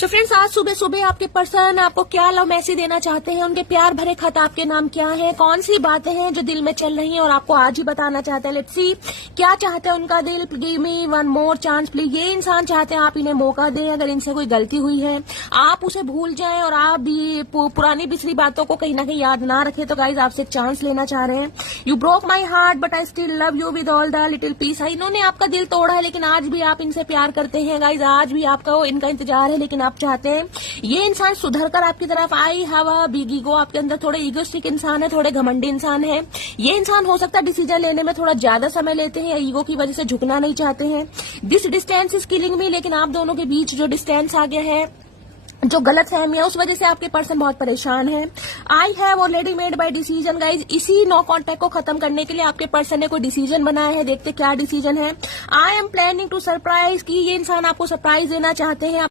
तो फ्रेंड्स, आज सुबह सुबह आपके पर्सन आपको क्या लव मैसेज देना चाहते हैं, उनके प्यार भरे खत आपके नाम क्या है, कौन सी बातें हैं जो दिल में चल रही हैं और आपको आज ही बताना चाहते हैं। लेट्स सी क्या चाहते हैं उनका दिल। Give me one more chance please. ये इंसान चाहते हैं आप इन्हें मौका दें। अगर इनसे कोई गलती हुई है आप उसे भूल जाएं और आप भी पुरानी पिछली बातों को कहीं ना कहीं याद ना रखें। तो गाइज आपसे चांस लेना चाह रहे हैं। You broke my heart but I still love you with all the little piece. इन्होंने आपका दिल तोड़ा है लेकिन आज भी आप इनसे प्यार करते हैं। गाइज आज भी आपका इनका इंतजार है लेकिन आप चाहते हैं ये इंसान सुधर कर आपकी तरफ। I have a big ego. आपके अंदर थोड़े ईगोस्टिक इंसान है, थोड़े घमंडी इंसान है। ये इंसान हो सकता है डिसीजन लेने में थोड़ा ज्यादा समय लेते हैं या ईगो की वजह से झुकना नहीं चाहते हैं। दिस डिस्टेंस इज किलिंग मी। लेकिन आप दोनों के बीच जो डिस्टेंस आ गया है, जो गलत फहमी है, उस वजह से आपके पर्सन बहुत परेशान है। I have already made by decision. Guys इसी नो कॉन्टैक्ट को खत्म करने के लिए आपके पर्सन ने कोई डिसीजन बनाया है। देखते क्या डिसीजन है। I am planning to surprise. कि ये इंसान आपको सरप्राइज देना चाहते हैं।